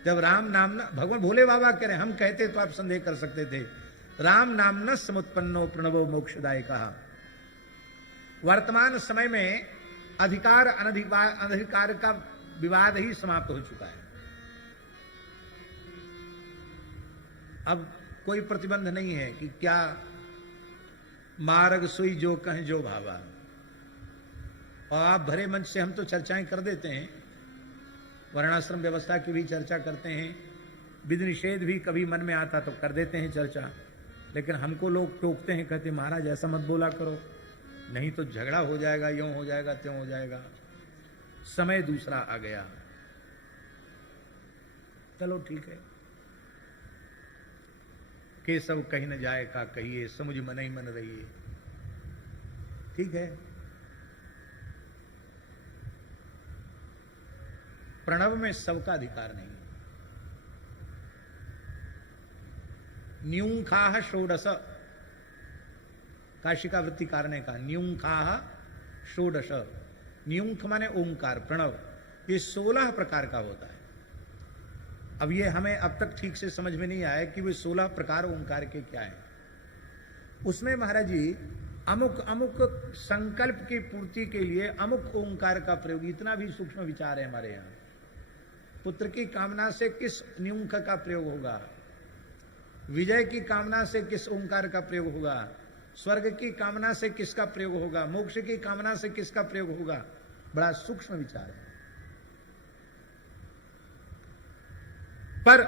जब राम नाम न, भगवान भोले बाबा कह रहे, हम कहते तो आप संदेह कर सकते थे। राम नाम न समुत्पन्नो प्रणवो मोक्षदाय कहा। वर्तमान समय में अधिकार अनधिकार का विवाद ही समाप्त हो चुका है। अब कोई प्रतिबंध नहीं है कि क्या मार्ग सुई जो कहें जो भावा। और आप भरे मंच से हम तो चर्चाएं कर देते हैं, वर्णाश्रम व्यवस्था की भी चर्चा करते हैं, विधि निषेध भी कभी मन में आता तो कर देते हैं चर्चा। लेकिन हमको लोग टोकते हैं, कहते महाराज ऐसा मत बोला करो, नहीं तो झगड़ा हो जाएगा, यूं हो जाएगा, त्यों हो जाएगा। समय दूसरा आ गया। चलो ठीक है, केशव कहीं न जाए का कहिए, समुझ मन ही मन रहिए। ठीक है, प्रणव में सबका अधिकार नहीं। न्यूंखाह षोडश, काशिका वृत्तिकार ने कहा न्यूंखाह षोडश। न्यूंख माने ओंकार, प्रणव, ये 16 प्रकार का होता है। अब ये हमें अब तक ठीक से समझ में नहीं आया कि वे 16 प्रकार ओंकार के क्या हैं। उसमें महाराज जी अमुक अमुक संकल्प की पूर्ति के लिए अमुक ओंकार का प्रयोग, इतना भी सूक्ष्म विचार है हमारे यहाँ। पुत्र की कामना से किस न्यूंख का प्रयोग होगा, विजय की कामना से किस ओंकार का प्रयोग होगा, स्वर्ग की कामना से किसका प्रयोग होगा, मोक्ष की कामना से किसका प्रयोग होगा। बड़ा सूक्ष्म विचार है। पर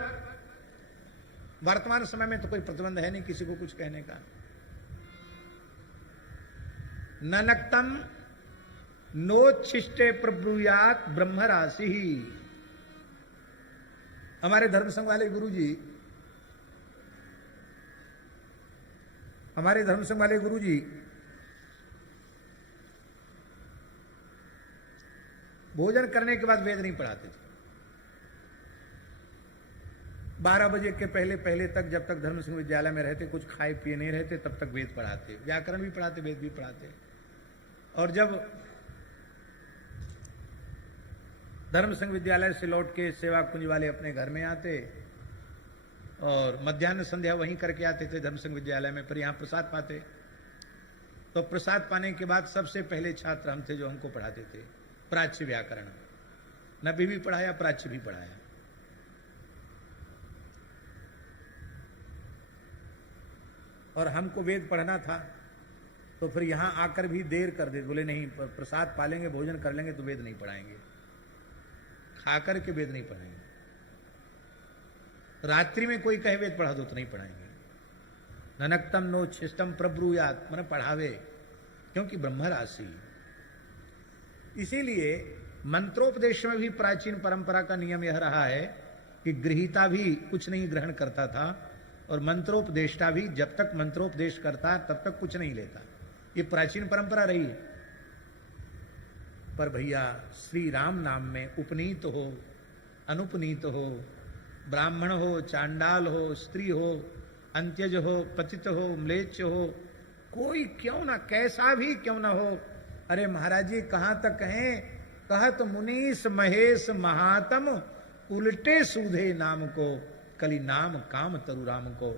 वर्तमान समय में तो कोई प्रतिबंध है नहीं किसी को कुछ कहने का। ननक्तम नोच्छिष्टे प्रब्रूयात ब्रह्म राशि ही। हमारे धर्म संघ वाले गुरुजी भोजन करने के बाद वेद नहीं पढ़ाते थे। 12 बजे के पहले तक, जब तक धर्म संघ विद्यालय में रहते, कुछ खाए पिए नहीं रहते, तब तक वेद पढ़ाते, व्याकरण भी पढ़ाते, वेद भी पढ़ाते। और जब धर्म संघ विद्यालय से लौट के सेवा कुंज वाले अपने घर में आते और मध्याह्न संध्या वहीं करके आते थे धर्म संघ विद्यालय में, पर यहां प्रसाद पाते। तो प्रसाद पाने के बाद सबसे पहले छात्र हम थे जो हमको पढ़ाते थे प्राच्य व्याकरण। नबी भी पढ़ाया, प्राच्य भी पढ़ाया। और हमको वेद पढ़ना था, तो फिर यहां आकर भी देर कर दे, बोले नहीं, प्रसाद पालेंगे, भोजन कर लेंगे तो वेद नहीं पढ़ाएंगे, खाकर के वेद नहीं पढ़ाएंगे। रात्रि में कोई कहे वेद पढ़ा दो तो नहीं पढ़ाएंगे। ननक्तम नो छिष्टम प्रब्रूयात, मन पढ़ावे, क्योंकि ब्रह्म राशि। इसीलिए मंत्रोपदेश में भी प्राचीन परंपरा का नियम यह रहा है कि गृहीता भी कुछ नहीं ग्रहण करता था और मंत्रोपदेष्टा भी जब तक मंत्रोपदेश करता तब तक कुछ नहीं लेता। ये प्राचीन परंपरा रही है। पर भैया श्री राम नाम में उपनीत हो, अनुपनीत हो, ब्राह्मण हो, चांडाल हो, स्त्री हो, अंत्यज हो, पतित हो, म्लेच्छ हो, कोई क्यों ना, कैसा भी क्यों ना हो, अरे महाराज जी कहां तक कहें, कहत मुनीस महेश महात्म उल्टे सूधे नाम को, कली नाम काम तरु राम को।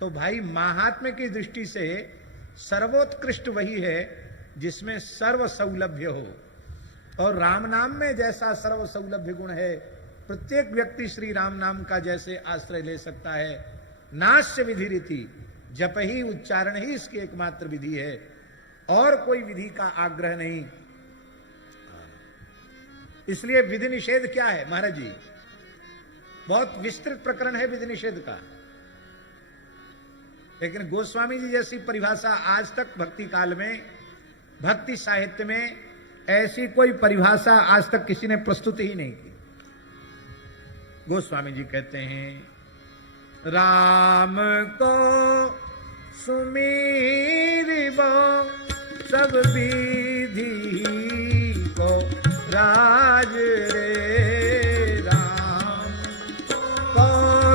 तो भाई महात्म्य की दृष्टि से सर्वोत्कृष्ट वही है जिसमें सर्व सौलभ्य हो, और राम नाम में जैसा सर्व सौलभ्य गुण है, प्रत्येक व्यक्ति श्री राम नाम का जैसे आश्रय ले सकता है। नास्य विधि रीति, जप ही उच्चारण ही इसकी एकमात्र विधि है, और कोई विधि का आग्रह नहीं। इसलिए विधि निषेध क्या है महाराज जी, बहुत विस्तृत प्रकरण है विधि निषेध का। लेकिन गोस्वामी जी जैसी परिभाषा आज तक भक्ति काल में, भक्ति साहित्य में ऐसी कोई परिभाषा आज तक किसी ने प्रस्तुत ही नहीं की। गोस्वामी जी कहते हैं, राम को सुमीरिबो सब विधि को राज रे, राम को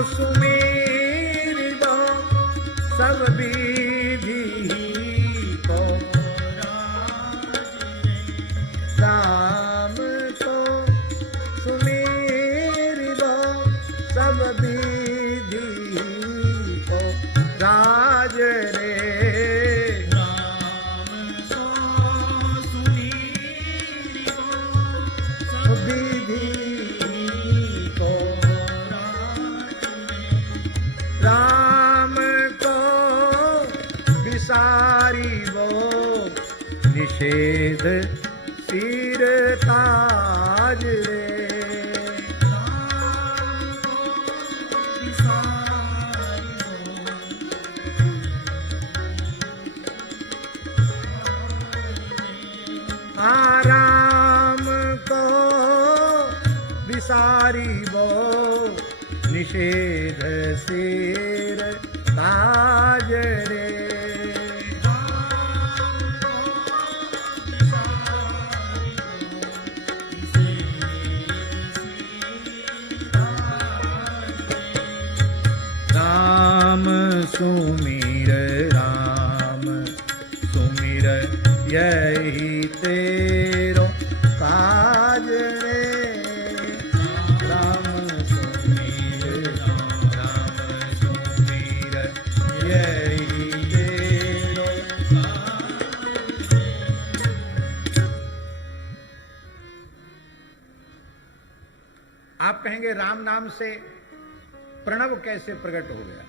सुमीरिबो सब विधि को राज रे, राम को सुमीरिबो सब विधि को राज रे, निषेध सिर ताज रे, आराम को विसारी वो निषेध सिर ताज रे, सुमिर राम सुमिर यही तेरो काज रे, राम सुमिर राम सुमिर यही तेरो काज रे। आप कहेंगे राम नाम से प्रणव कैसे प्रकट हो गया।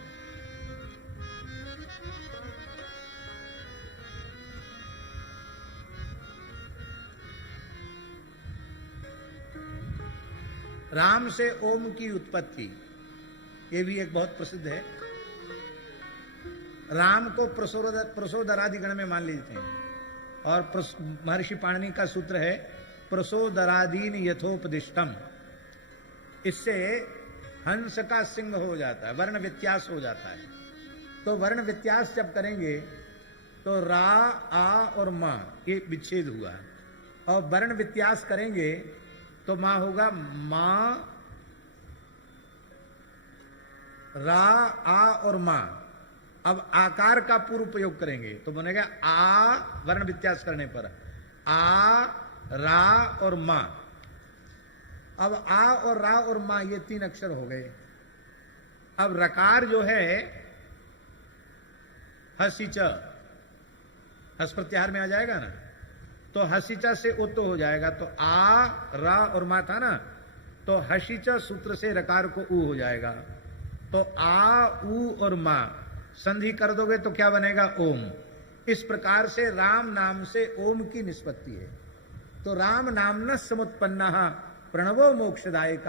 राम से ओम की उत्पत्ति, ये भी एक बहुत प्रसिद्ध है। राम को प्रसोदरादि गण में मान लेते हैं, और महर्षि पाणिनि का सूत्र है प्रसोदरादीन यथोपदिष्टम। इससे हंस का सिंह हो जाता है, वर्ण व्यत्यास हो जाता है। तो वर्ण व्यत्यास जब करेंगे तो रा, आ और मा ये विच्छेद हुआ, और वर्ण व्यत्यास करेंगे तो मां होगा मां, रा, आ और मां। अब आकार का पूर्व प्रयोग करेंगे तो बनेगा आ, वर्ण व्यत्यास करने पर आ, रा और मां। अब आ और रा और मां ये 3 अक्षर हो गए। अब रकार जो है हसीच, हस प्रत्याहार में आ जाएगा ना, तो हसीचा से उतो हो जाएगा। तो आ, रा और मां था ना, तो हसीचा सूत्र से रकार को ऊ हो जाएगा। तो आ, ऊ और मां संधि कर दोगे तो क्या बनेगा ओम। इस प्रकार से राम नाम से ओम की निष्पत्ति है। तो राम नाम न समुत्पन्न प्रणवो मोक्षदायक,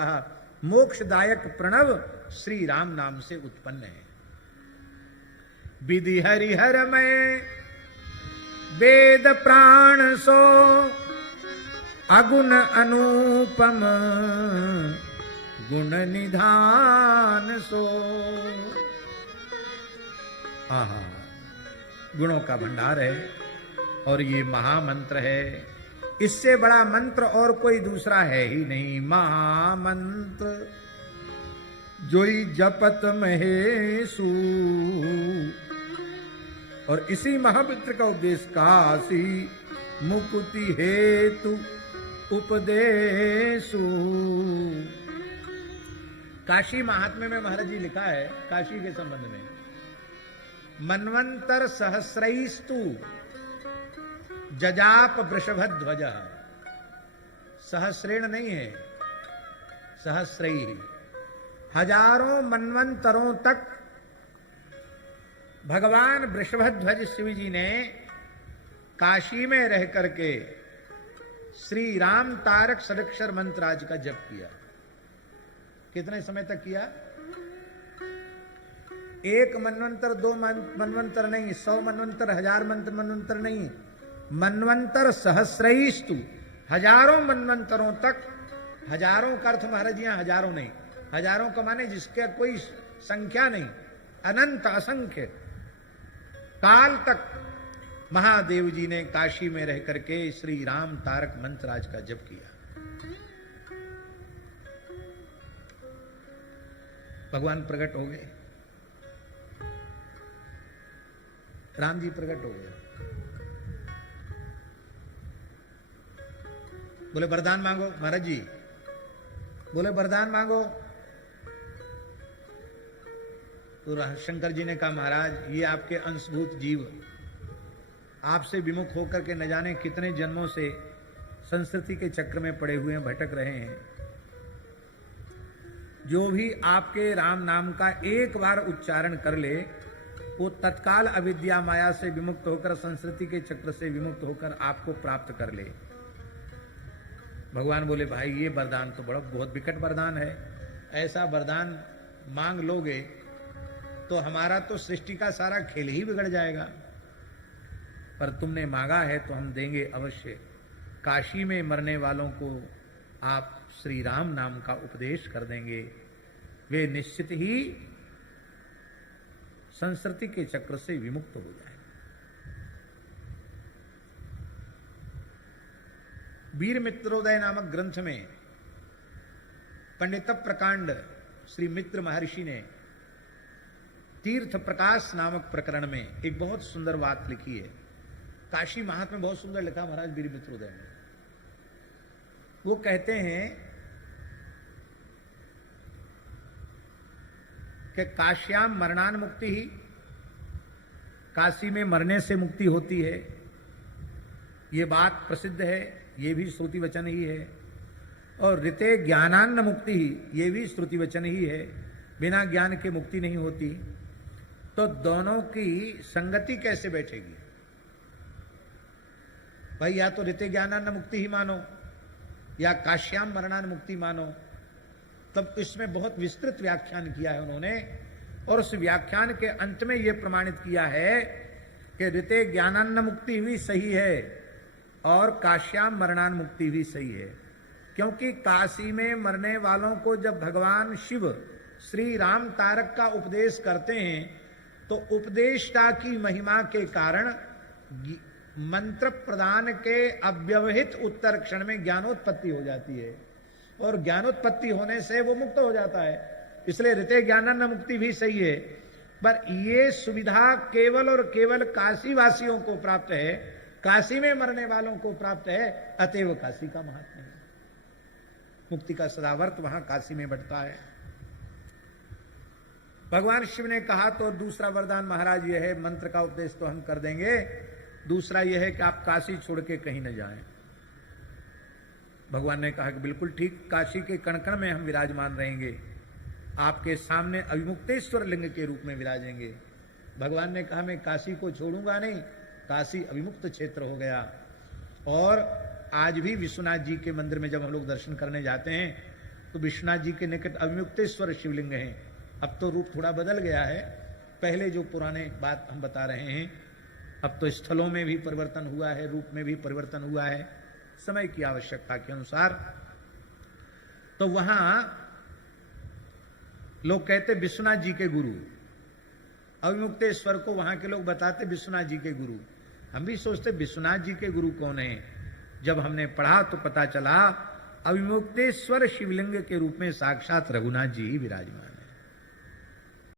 मोक्षदायक प्रणव श्री राम नाम से उत्पन्न है। विधि हरिहर में वेद प्राण सो, अगुण अनुपम गुण निधान सो। आहा, गुणों का भंडार है और ये महामंत्र है। इससे बड़ा मंत्र और कोई दूसरा है ही नहीं। महामंत्र जोई जपत महेशु, और इसी महामंत्र का उपदेश काशी मुकुति हेतु उपदेशु। काशी महात्म्य में महाराज जी लिखा है काशी के संबंध में, मन्वंतर सहस्रैस्तु जजाप वृषभध्वज। सहस्रेण नहीं है, सहस्रई। हजारों मन्वंतरों तक भगवान वृषभध्वज शिव जी ने काशी में रह करके श्री राम तारक षडक्षर मंत्राज का जप किया। कितने समय तक किया? 1 मनवंतर, 2 मनवंतर नहीं, 100 मनवंतर, 1000 मनवंतर नहीं, मनवंतर सहस्रैस्तु, हजारों मनवंतरों तक। हजारों का अर्थ महाराज जी हजारों नहीं, हजारों का माने जिसका कोई संख्या नहीं, अनंत असंख्य काल तक महादेव जी ने काशी में रह करके श्री राम तारक मंत्राज का जप किया। भगवान प्रकट हो गए, राम जी प्रकट हो गए। बोले वरदान मांगो महाराज जी, बोले वरदान मांगो। तो शंकर जी ने कहा महाराज ये आपके अंशभूत जीव आपसे विमुख होकर के न जाने कितने जन्मों से संस्कृति के चक्र में पड़े हुए हैं, भटक रहे हैं। जो भी आपके राम नाम का एक बार उच्चारण कर ले वो तत्काल अविद्या माया से विमुक्त होकर, संस्कृति के चक्र से विमुक्त होकर आपको प्राप्त कर ले। भगवान बोले भाई ये वरदान तो बड़ा बहुत विकट वरदान है, ऐसा वरदान मांग लोगे तो हमारा तो सृष्टि का सारा खेल ही बिगड़ जाएगा। पर तुमने मांगा है तो हम देंगे अवश्य। काशी में मरने वालों को आप श्री राम नाम का उपदेश कर देंगे, वे निश्चित ही संस्कृति के चक्र से विमुक्त हो जाए। वीर मित्रोदय नामक ग्रंथ में पंडित प्रकांड श्री मित्र महर्षि ने तीर्थ प्रकाश नामक प्रकरण में एक बहुत सुंदर बात लिखी है। काशी महात्म्य में बहुत सुंदर लिखा महाराज वीर मित्रोदय में। वो कहते हैं कि काश्याम मरणान मुक्ति ही, काशी में मरने से मुक्ति होती है। ये बात प्रसिद्ध है, ये भी श्रुति वचन ही है। और ऋते ज्ञानान्न मुक्ति ही, ये भी श्रुति वचन ही है, बिना ज्ञान के मुक्ति नहीं होती। तो दोनों की संगति कैसे बैठेगी भाई? या तो ऋते ज्ञानान्न मुक्ति ही मानो या काश्याम मरणान मुक्ति मानो। तब इसमें बहुत विस्तृत व्याख्यान किया है उन्होंने, और उस व्याख्यान के अंत में यह प्रमाणित किया है कि ऋते ज्ञानान्न मुक्ति भी सही है और काश्याम मरणान मुक्ति भी सही है। क्योंकि काशी में मरने वालों को जब भगवान शिव श्री राम तारक का उपदेश करते हैं तो उपदेष्टा की महिमा के कारण मंत्र प्रदान के अव्यवहित उत्तर क्षण में ज्ञानोत्पत्ति हो जाती है, और ज्ञानोत्पत्ति होने से वो मुक्त हो जाता है। इसलिए ऋते ज्ञानान्न मुक्ति भी सही है, पर ये सुविधा केवल और केवल काशी वासियों को प्राप्त है, काशी में मरने वालों को प्राप्त है। अतएव काशी का महात्म्य है, मुक्ति का सदावर्त वहां काशी में बढ़ता है। भगवान शिव ने कहा तो दूसरा वरदान महाराज यह है, मंत्र का उपदेश तो हम कर देंगे, दूसरा यह है कि आप काशी छोड़ के कहीं न जाएं। भगवान ने कहा कि बिल्कुल ठीक, काशी के कण कण में हम विराजमान रहेंगे, आपके सामने अविमुक्तेश्वर लिंग के रूप में विराजेंगे। भगवान ने कहा मैं काशी को छोड़ूंगा नहीं, काशी अविमुक्त क्षेत्र हो गया। और आज भी विश्वनाथ जी के मंदिर में जब हम लोग दर्शन करने जाते हैं तो विश्वनाथ जी के निकट अविमुक्तेश्वर शिवलिंग हैं। अब तो रूप थोड़ा बदल गया है, पहले जो पुराने बात हम बता रहे हैं, अब तो स्थलों में भी परिवर्तन हुआ है, रूप में भी परिवर्तन हुआ है, समय की आवश्यकता के अनुसार। तो वहां लोग कहते विश्वनाथ जी के गुरु, अविमुक्तेश्वर को वहां के लोग बताते विश्वनाथ जी के गुरु। हम भी सोचते विश्वनाथ जी के गुरु कौन है, जब हमने पढ़ा तो पता चला अविमुक्तेश्वर शिवलिंग के रूप में साक्षात रघुनाथ जी ही विराजमान।